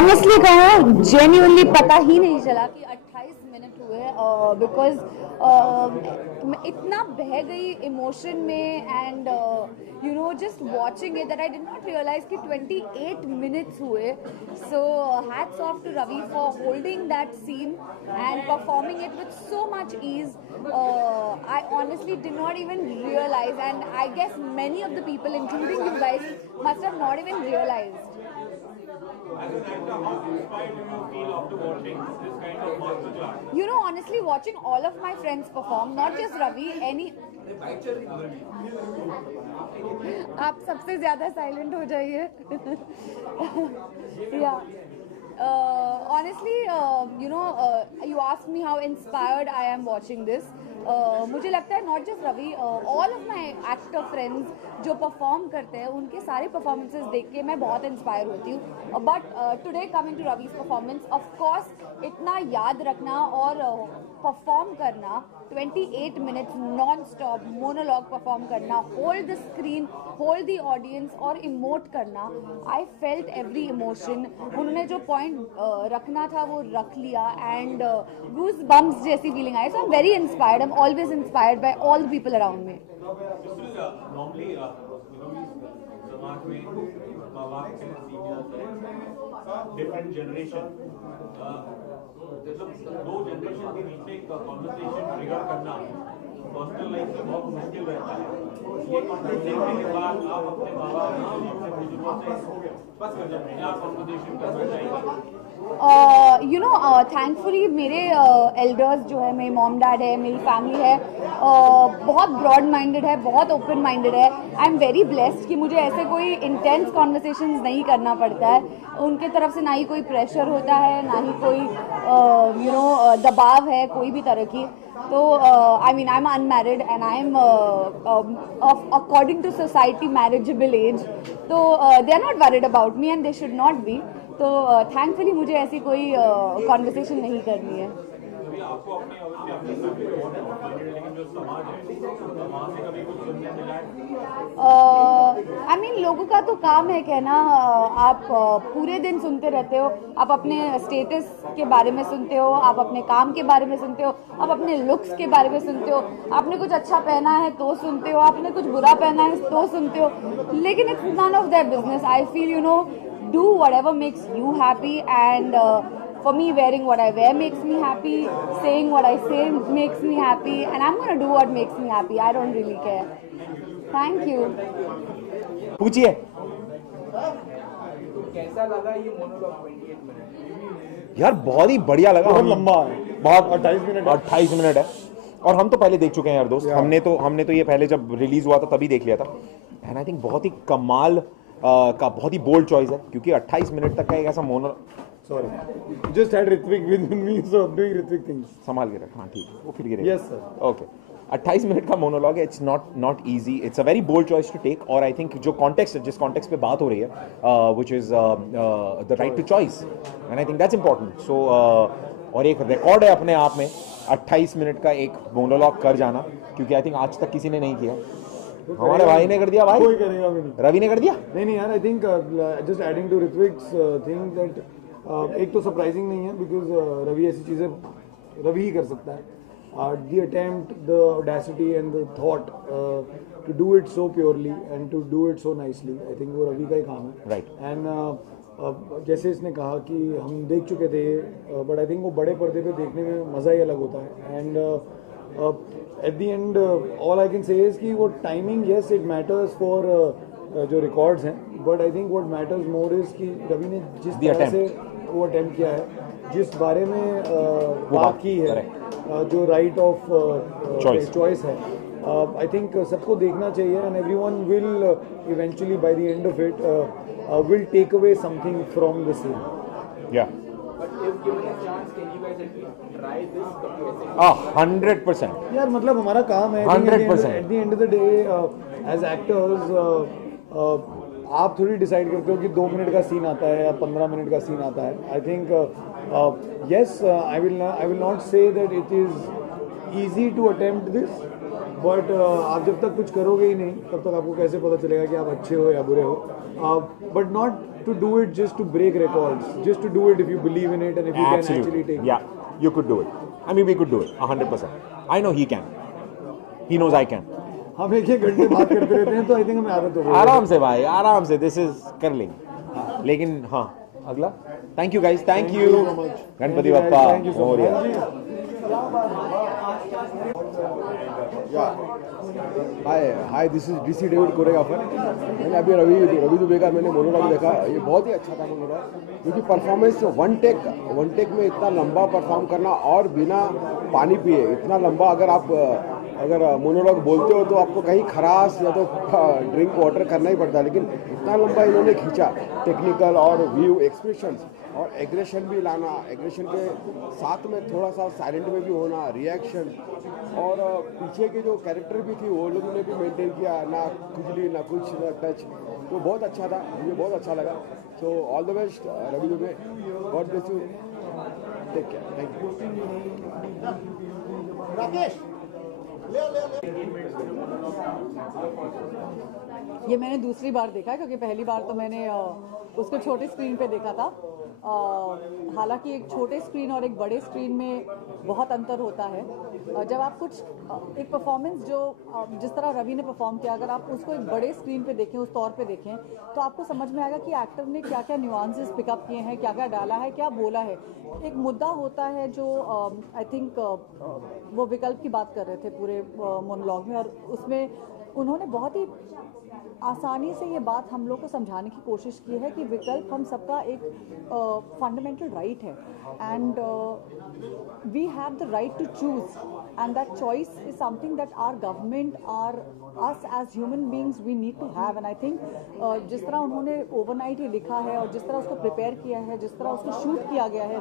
Honestly कहूँ genuinely पता ही नहीं चला कि 28 मिनट हुए बिकॉज इतना बह गई इमोशन में and you know just watching it that I did not realise कि 28 मिनट्स हुए. So hats off to Ravi for holding that scene and performing it with so much ease. I honestly did not even realize, and I guess many of the people including you guys must have not even realized. As an actor, how inspired do you feel after watching this kind of masterclass? You know, honestly, watching all of my friends perform, not just Ravi, any. आप सबसे ज़्यादा silent हो जाइए. Yeah. Honestly, you asked me how inspired I am watching this. मुझे लगता है not just Ravi, all of my actor friends जो perform करते हैं उनके सारे परफॉर्मेंसेज देख के मैं बहुत इंस्पायर होती हूँ. But today coming to Ravi's performance, of course इतना याद रखना और परफॉर्म करना 28 minutes non stop monologue perform करना, hold the screen, hold the audience और इमोट करना. I felt every emotion. उन्होंने जो पॉइंट रखना था वो रख लिया एंड गूज बम्स जैसी फीलिंग आई. So I am very inspired. I am always inspired by all the people around me. Normally, समाज में माँ बाप के सीनियर्स हैं, डिफरेंट जनरेशन, मतलब दो जनरेशन के बीच में एक कॉन्वर्सेशन ट्रिगर करना पर्सनल लाइफ में बहुत मुश्किल रहता है. ये कॉन्टेंट देखने के बाद आप अपने माँ बाप से बुजुर्गों से बस कर जाते हैं, आप कॉन्वर्सेशन करना चाहिए. थैंकफुली मेरे एल्डर्स जो है, मेरे मॉम डैड है, मेरी फैमिली है, बहुत ब्रॉड माइंडेड है, बहुत ओपन माइंडेड है. आई एम वेरी ब्लेस्ड कि मुझे ऐसे कोई इंटेंस कॉन्वर्सेशंस नहीं करना पड़ता है. उनके तरफ से ना ही कोई प्रेशर होता है, ना ही कोई दबाव है कोई भी तरह की. तो I mean I am unmarried and I am according to society marriageable age. तो they are not worried about me and they should not be. तो थैंकफुली मुझे ऐसी कोई कॉन्वर्सेशन नहीं करनी है. आपको अपनी लेकिन जो समाज है वहाँ से कभी कुछ सुनने मिला है? आई मीन लोगों का तो काम है कहना. आप पूरे दिन सुनते रहते हो. आप अपने स्टेटस के बारे में सुनते हो, आप अपने काम के बारे में सुनते हो, आप अपने लुक्स के बारे में सुनते हो, आपने कुछ अच्छा पहना है तो सुनते हो, आपने कुछ बुरा पहना है तो सुनते हो. लेकिन it's none of their business. I feel do whatever makes you happy, and for me wearing what I wear makes me happy, saying what I say makes me happy, and I'm going to do what makes me happy. I don't really care. Thank you. पूछिए. कैसा लगा ये monologue 28 minute? यार बहुत ही बढ़िया लगा. बहुत लंबा है, बहुत 28 मिनट है. और हम तो पहले देख चुके हैं यार दोस्त. हमने तो ये पहले जब रिलीज हुआ था तभी देख लिया था. एंड आई थिंक बहुत ही कमाल का बहुत ही बोल्ड चॉइस है, क्योंकि 28 मिनट तक का एक ऐसा mono. Sorry, just had Ritwik with me, so doing Ritwik things. संभाल के रख. हाँ ठीक है, वो फिर गिरे. Yes sir. ओके. 28 मिनट का मोनोलॉग है. It's not easy. It's a very bold choice to take. और आई थिंक जो कॉन्टेक्स्ट है, जिस कॉन्टेक्स्ट पे बात हो रही है, which is the right to choice, and I think that's important. So और एक रिकॉर्ड है अपने आप में 28 मिनट का एक मोनोलॉग कर जाना, क्योंकि आई थिंक आज तक किसी ने नहीं किया. हमारे भाई ने कर दिया. भाई कोई करेगा भी नहीं. रवि ने कर दिया. नहीं यार, I think just adding to Ritvik's thing that एक तो सरप्राइजिंग नहीं है, बिकॉज रवि ऐसी चीज़ें रवि ही कर सकता है. The attempt, the audacity and the thought to do it so purely and to do it so nicely, I think वो रवि का ही काम है. राइट. एंड जैसे इसने कहा कि हम देख चुके थे, बट आई थिंक वो बड़े पर्दे पे देखने में मज़ा ही अलग होता है. And at the end, all I can say is कि वो timing, yes it matters for जो records हैं, but I think what matters more is कि रवि ने जिस तरह से वो attempt किया है, जिस बारे में बात की है, जो right of choice है, I think सबको देखना चाहिए, and everyone will eventually by the end of it will take away something from the scene. Yeah. But if given a chance, can you guys at least try this? 100%. यार मतलब हमारा काम है. 100%. At the end of the day, as actors, आप थोड़ी decide करते हो कि 2 मिनट का सीन आता है या 15 मिनट का सीन आता है. I think yes, I will not say that it is easy to attempt this, but आप जब तक कुछ करोगे ही नहीं तब तक आपको कैसे पता चलेगा कि आप अच्छे हो या बुरे हो. But not to do it just to break records, just to do it if you believe in it and if you can actually take Yeah, you could do it. I mean, we could do it 100%. I know he can. He knows I can. हम एक घंटे बात करते रहते हैं तो I think हमें आदत हो गई. आराम से भाई, आराम से. This is कर लेंगे. लेकिन हाँ, अगला. Thank you guys. Thank you. Ganpati Bappa. Thank you so much. Hi this is DC David choreographer. मैंने अभी रवि दुबे का मैंने मोनोलॉग देखा. ये बहुत ही अच्छा था मोनोलॉग, क्योंकि परफॉर्मेंस वन टेक में इतना लंबा परफॉर्म करना और बिना पानी पिए इतना लंबा, अगर मोनोलॉग बोलते हो तो आपको कहीं खराश या तो ड्रिंक वाटर करना ही पड़ता है, लेकिन इतना लंबा इन्होंने खींचा. टेक्निकल और व्यू, एक्सप्रेशंस और एग्रेशन भी लाना, एग्रेशन के साथ में थोड़ा सा साइलेंट में भी होना, रिएक्शन, और पीछे के जो कैरेक्टर भी थी वो लोगों ने भी मेंटेन किया, ना खुजली ना कुछ ना टच. तो बहुत अच्छा था, मुझे बहुत अच्छा लगा. So all the best Ravi Dubey. God bless you. Take care. Thank you. Rakesh ये मैंने दूसरी बार देखा है, क्योंकि पहली बार तो मैंने उसको छोटे स्क्रीन पे देखा था. हालांकि एक छोटे स्क्रीन और एक बड़े स्क्रीन में बहुत अंतर होता है. जब आप कुछ एक परफॉर्मेंस जो जिस तरह रवि ने परफॉर्म किया, अगर आप उसको एक बड़े स्क्रीन पे देखें, उस तौर पे देखें, तो आपको समझ में आएगा कि एक्टर ने क्या क्या न्यूआंसेस पिकअप किए हैं, क्या क्या डाला है, क्या बोला है. एक मुद्दा होता है जो आई थिंक वो विकल्प की बात कर रहे थे पूरे मोनोलॉग में, और उसमें उन्होंने बहुत ही आसानी से ये बात हम लोग को समझाने की कोशिश की है कि विकल्प हम सबका एक फंडामेंटल राइट है, and we have the right to choose, and that choice is something that our government, are us as human beings we need to have. And I think जिस तरह उन्होंने ओवरनाइट ही लिखा है और जिस तरह उसको प्रिपेयर किया है, जिस तरह उसको शूट किया गया है,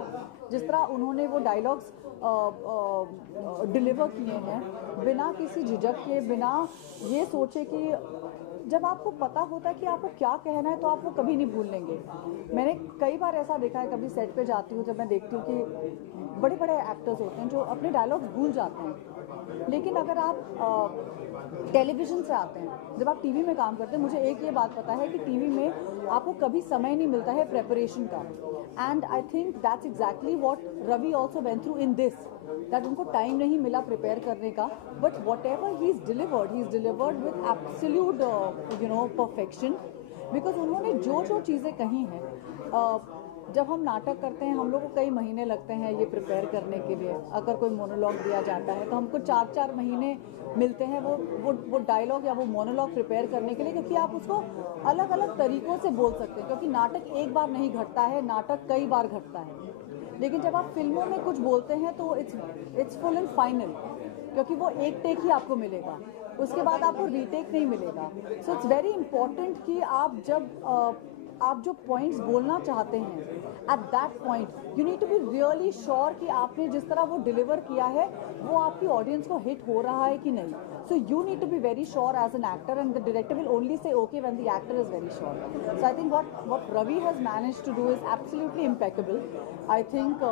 जिस तरह उन्होंने वो डायलॉग्स डिलीवर किए हैं बिना किसी झिझक के, बिना ये सोचे कि जब आपको पता होता है कि आपको क्या कहना है तो आप वो कभी नहीं भूल लेंगे. मैंने कई बार ऐसा देखा है, कभी सेट पे जाती हूँ जब मैं देखती हूँ कि बड़े बड़े एक्टर्स होते हैं जो अपने डायलॉग्स भूल जाते हैं, लेकिन अगर आप टेलीविज़न से आते हैं, जब आप टीवी में काम करते हैं, मुझे एक ये बात पता है कि टीवी में आपको कभी समय नहीं मिलता है प्रेपरेशन का. And I think that's exactly what Ravi also went through in this, that उनको टाइम नहीं मिला प्रिपेयर करने का, but whatever he is delivered with absolute perfection, because उन्होंने जो जो चीज़ें कही हैं. जब हम नाटक करते हैं हम लोग को कई महीने लगते हैं ये प्रिपेयर करने के लिए. अगर कोई मोनोलॉग दिया जाता है तो हमको 4-4 महीने मिलते हैं वो डायलॉग या वो मोनोलॉग प्रिपेयर करने के लिए, क्योंकि आप उसको अलग अलग तरीक़ों से बोल सकते हैं, क्योंकि नाटक एक बार नहीं घटता है, नाटक कई बार घटता है. लेकिन जब आप फिल्मों में कुछ बोलते हैं तो इट्स फुल एंड फाइनल, क्योंकि वो एक टेक ही आपको मिलेगा, उसके बाद आपको रीटेक नहीं मिलेगा. सो इट्स वेरी इंपॉर्टेंट कि आप जो पॉइंट्स बोलना चाहते हैं at that point you need to be really sure कि आपने जिस तरह वो डिलीवर किया है वो आपकी ऑडियंस को हिट हो रहा है कि नहीं. So you need to be very sure as an actor, and the director will only say okay when the actor is very sure. So I think what Ravi has managed to do is absolutely impeccable. I think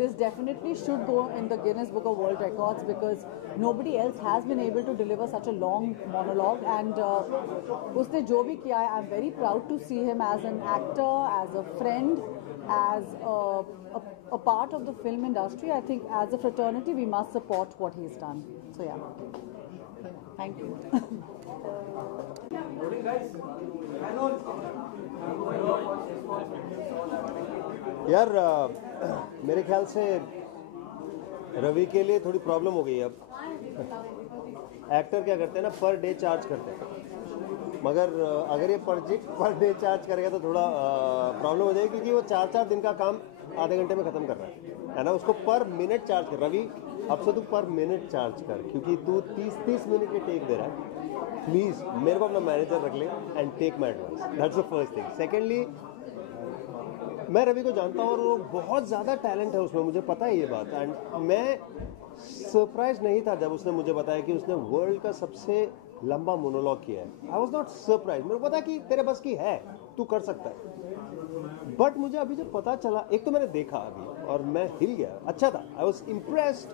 this definitely should go in the Guinness Book of World Records, because nobody else has been able to deliver such a long monologue, and उसने जो भी किया है, I'm very proud to see him as an actor, as a friend, as a part of the film industry. I think as a fraternity we must support what he's done. So yeah, thank you. यार मेरे ख्याल से रवि के लिए थोड़ी problem हो गई है. अब एक्टर क्या करते हैं ना, पर डे चार्ज करते हैं, मगर अगर ये पर डे चार्ज करेगा तो थोड़ा प्रॉब्लम हो जाएगी, क्योंकि वो 4-4 दिन का काम आधे घंटे में ख़त्म कर रहा है ना. उसको पर मिनट चार्ज कर. रवि अब से तू पर मिनट चार्ज कर, क्योंकि तू 30 मिनट के टेक दे रहा है. प्लीज़ मेरे को अपना मैनेजर रख ले and take my advice. That's the first thing. Secondly, मैं रवि को जानता हूँ और वो बहुत ज़्यादा टैलेंट है उसमें, मुझे पता है ये बात. एंड मैं सरप्राइज नहीं था जब उसने मुझे बताया कि उसने वर्ल्ड का सबसे लंबा मोनोलॉग किया है. I was not surprise. मेरे को पता कि तेरे बस की है, तू कर सकता है. बट मुझे अभी जब पता चला, एक तो मैंने देखा अभी और मैं हिल गया. अच्छा था, आई वॉज इम्प्रेस्ड,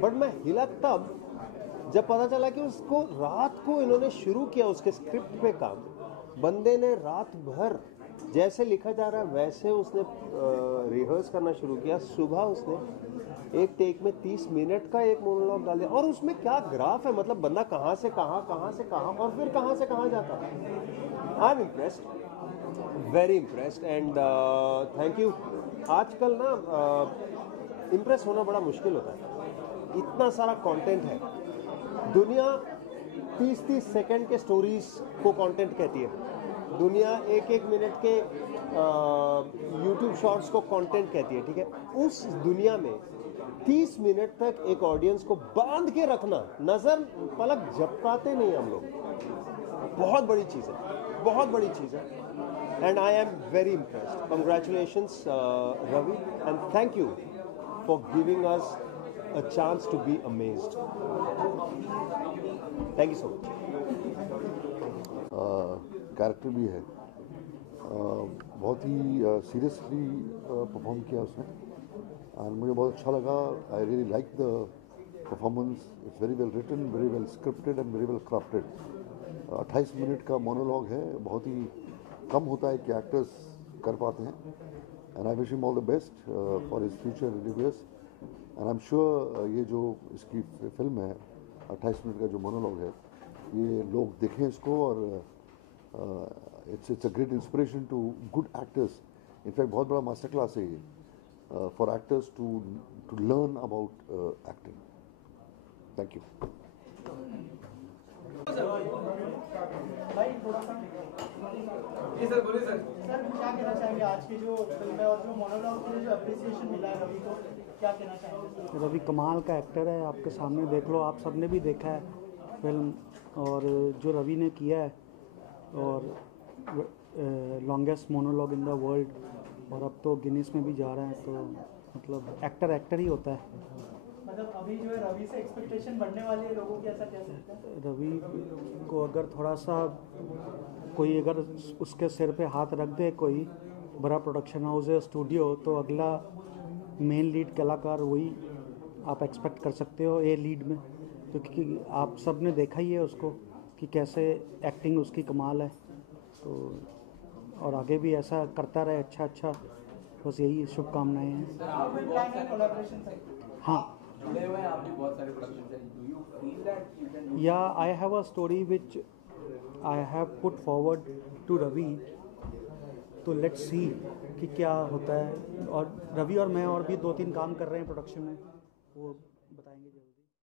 बट मैं हिला तब जब पता चला कि उसको रात को इन्होंने शुरू किया उसके स्क्रिप्ट पे काम, बंदे ने रात भर जैसे लिखा जा रहा है वैसे उसने रिहर्स करना शुरू किया। सुबह उसने एक टेक में 30 मिनट का एक मोनोलॉग डाल दिया, और उसमें क्या ग्राफ है, मतलब बंदा कहाँ से कहाँ, कहाँ से कहाँ, और फिर कहाँ से कहाँ जाता है। I am impressed, very impressed, and thank you. आजकल ना इम्प्रेस होना बड़ा मुश्किल होता है, इतना सारा कंटेंट है। दुनिया 30-30 सेकंड के स्टोरीज को कंटेंट कहती है, दुनिया 1-1 मिनट के यूट्यूब शॉर्ट्स को कंटेंट कहती है, ठीक है। उस दुनिया में 30 मिनट तक एक ऑडियंस को बांध के रखना, नजर पलक झपकाते नहीं हम लोग, बहुत बड़ी चीज़ है, बहुत बड़ी चीज़ है। And I am very impressed. Congratulations Ravi, and thank you for giving us a chance to be amazed. Thank you so much. Character भी है, बहुत ही सीरियसली परफॉर्म किया उसने, और मुझे बहुत अच्छा लगा। I really like the performance, it's very well written, very well scripted and very well crafted. 28 minute का मोनोलॉग है, बहुत ही कम होता है कि एक्टर्स कर पाते हैं, and I wish him all the best for his future endeavours. And I am sure ये जो इसकी फिल्म है 28 मिनट का जो मोनोलॉग है, ये लोग देखें इसको, और it's a great inspiration to good actors. In fact, बहुत बड़ा मास्टर क्लास है ये for actors to learn about acting. Thank you. जी सर, बोलिए सर। सर क्या कहना चाहेंगे आज की जो फिल्म है और जो मोनोलॉग के लिए जो अप्रिसिएशन मिला है रवि को, क्या कहना चाहेंगे? रवि कमाल का एक्टर है, आपके सामने देख लो, आप सबने भी देखा है फिल्म, और जो रवि ने किया है, और longest monologue in the world, और अब तो गिनीज में भी जा रहे हैं, तो मतलब एक्टर ही होता है। मतलब अभी जो है रवि से एक्सपेक्टेशन बढ़ने वाली है लोगों की, ऐसा कह सकते हैं? रवि को अगर थोड़ा सा कोई अगर उसके सिर पे हाथ रख दे, कोई बड़ा प्रोडक्शन हाउस है, स्टूडियो, तो अगला मेन लीड कलाकार वही आप एक्सपेक्ट कर सकते हो ए लीड में, क्योंकि आप सब ने देखा ही है उसको कि कैसे एक्टिंग उसकी कमाल है। तो और आगे भी ऐसा करता रहे, अच्छा, बस यही शुभकामनाएं हैं। हाँ, yeah I have a story which I have put forward to Ravi, तो लेट्स सी कि क्या होता है। और रवि और मैं और भी 2-3 काम कर रहे हैं प्रोडक्शन में, वो